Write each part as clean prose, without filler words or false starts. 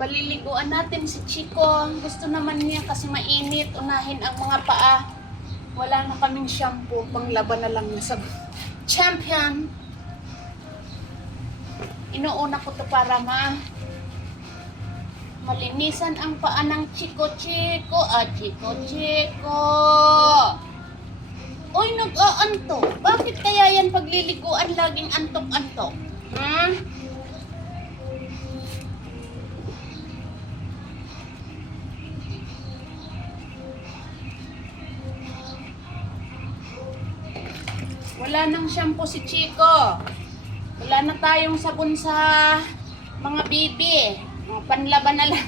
Paliliguan natin si Chico. Gusto naman niya kasi mainit. Unahin ang mga paa. Wala na kaming shampoo. Panglaban na lang na sa champion. Inuuna ko to para malinisan ang paa ng Chico. Chico. Uy, nag-aantok. Bakit kaya yan pagliliguan laging antok-antok? Wala nang shampoo si Chico. Wala na tayong sabon sa mga bibi. Mga panlaban na lang.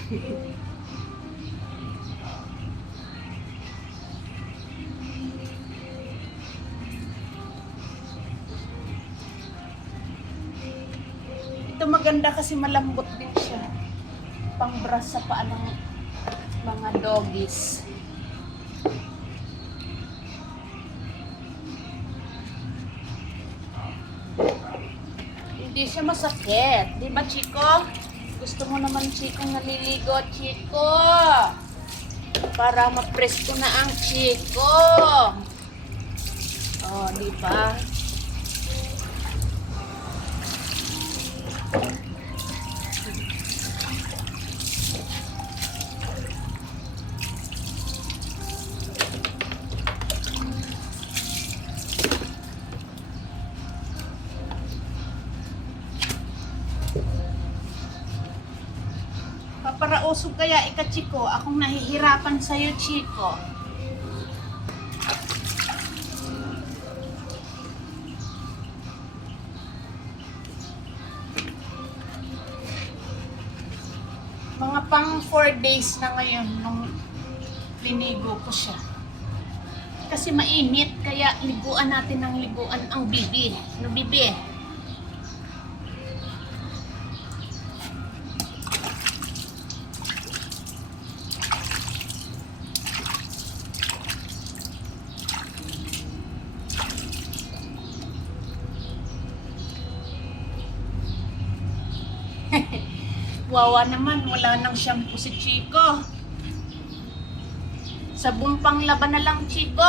Ito maganda kasi malambot din siya. Pang-brush sa paa ng mga doggies. Hindi siya masakit. Di ba, Chico? Gusto mo naman, Chico, naliligo, Chico. Para ma-presko na ang Chico. Oh, di ba? Paparausog kaya ika, Chico. Akong nahihirapan sa'yo, Chico. Mga pang 4 days na ngayon nung linigo ko siya. Kasi mainit, kaya liguan natin ng liguan ang bibi. No, bibi? Wawa naman, wala nang shampoo si Chico. Sabong panglaban na lang, Chico.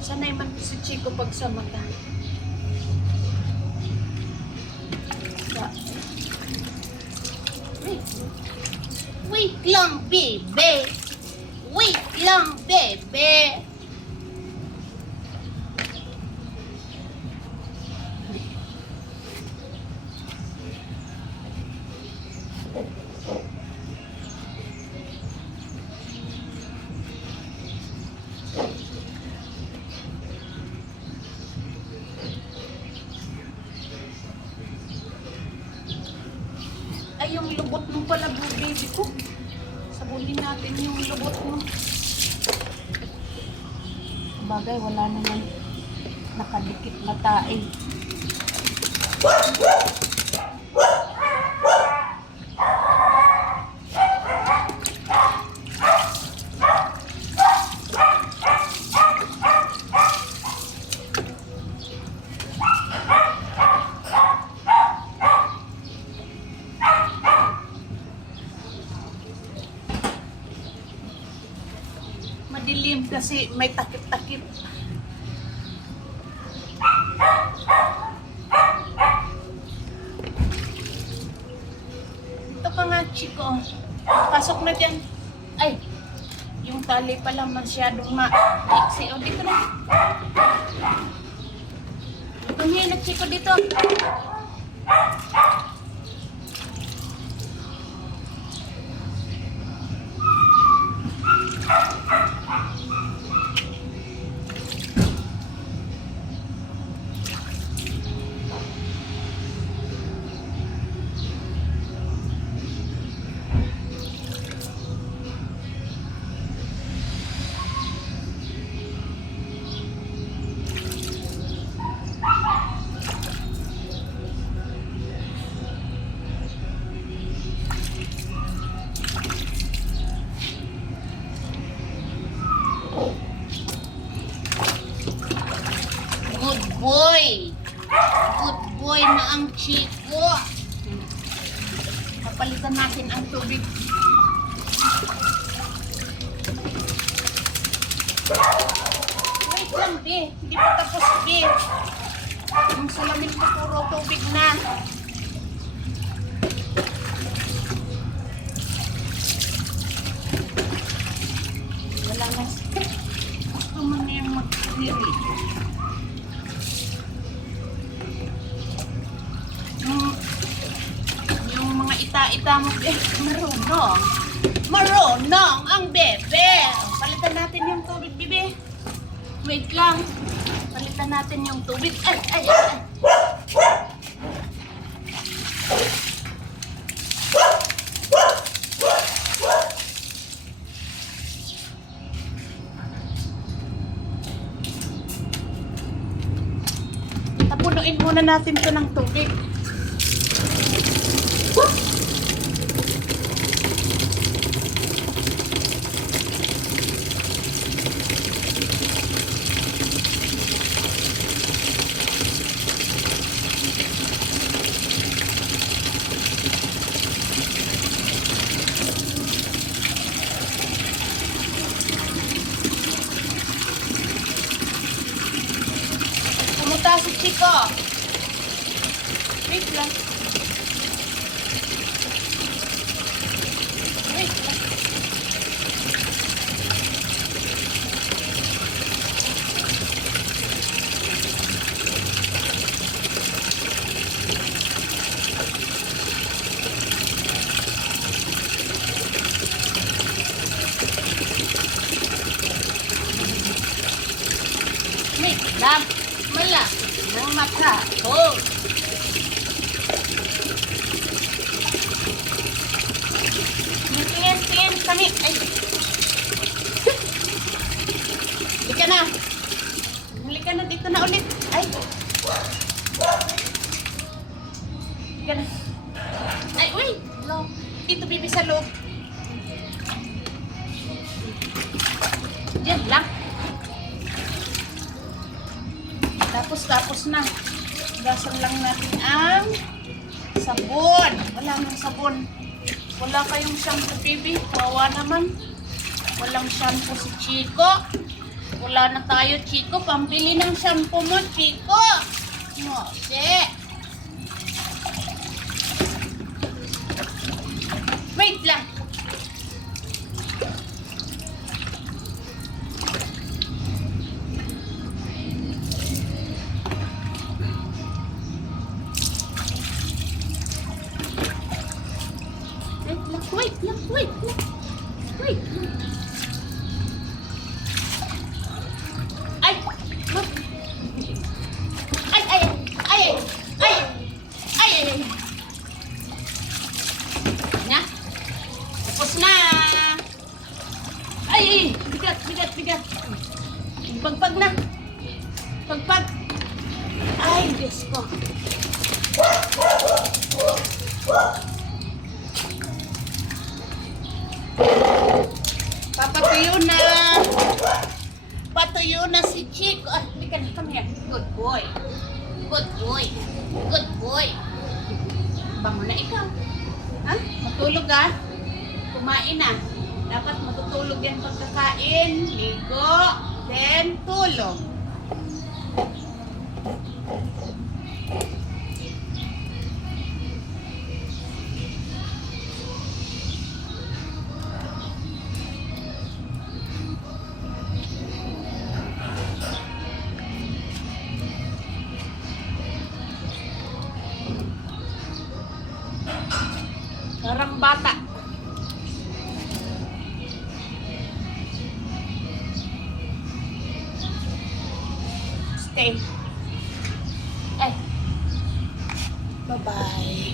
Sanay man si Chico pag sa mata. Wait lang, bebe. Wait lang, bebe. Ay, yung lubot mo pala, baby ko. Sabunin natin yung lubot mo. Bagay, wala naman nakadikit na tae. Madilim kasi may takip-takip. Ito ka nga, Chico. Pasok na dyan. Ay, yung tali pala masyadong ma-iksi. O, dito na. Tumingin na, Chico, dito. Chico. Papalitan natin ang tubig. Wait lang, be. Hindi pa tapos, be. Yung salamin ko puro tubig na. Wala na. Gusto mo na yung mag-diri. Yung mga ita-ita mo, be. Marunong. Marunong ang bebe. Palitan natin yung tubig, bebe. Wait lang. Palitan natin yung tubig. Ay, ay, ay. Tapunuin muna natin ito ng tubig. Pumunta si Chico. Wait lang. Wait lang. Wait lang. Malapit ng matapos. Tingin kami. Ay. Halika na. Halika na. Dito na ulit. Ay. Halika na. Ay, wait. No. Dito, bibi, sa loob. Diyan lang. Tapos na. Gasan lang natin ang sabon. Wala nang sabon. Wala kayong shampoo, baby. Kawawa naman. Walang shampoo si Chico. Wala na tayo, Chico. Pambili ng shampoo mo, Chico. Mose. Wait lang. Wait lang. Ay! Look! Ay! Na? Tapos na! Ay! Bigat! Pagpag na! Pagpag! Ay, Diyos ko! Papatuyo na si Chico. Ah, come here. Good boy. Bango na ikaw. Ha? Matulog ah. Kumain na. Dapat matutulog yan pagkakain. Ligo. Then, tulog. Parang bata. Stay. Ay. Bye-bye.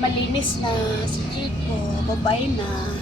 Malinis na si Chico. Bye-bye na.